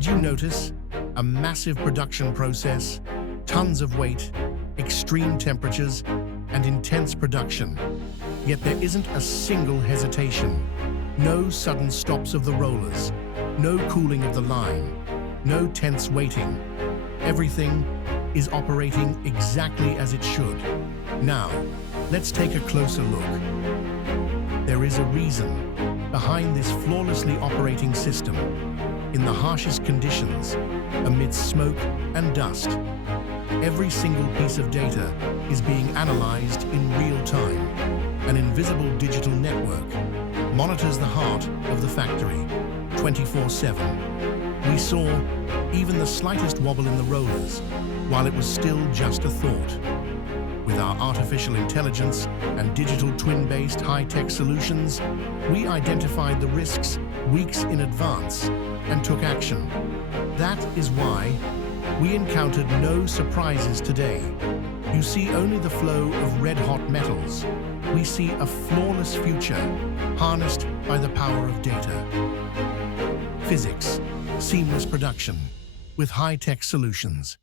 Did you notice? A massive production process, tons of weight, extreme temperatures, and intense production. Yet there isn't a single hesitation. No sudden stops of the rollers, no cooling of the line, no tense waiting. Everything is operating exactly as it should. Now, let's take a closer look. There is a reason behind this flawlessly operating system. In the harshest conditions, amidst smoke and dust, every single piece of data is being analyzed in real time. An invisible digital network monitors the heart of the factory 24/7. We saw even the slightest wobble in the rollers while it was still just a thought. With our artificial intelligence and digital twin-based high-tech solutions, we identified the risks weeks in advance and took action. That is why we encountered no surprises today. You see only the flow of red-hot metals. We see a flawless future harnessed by the power of data. Physics, seamless production with high-tech solutions.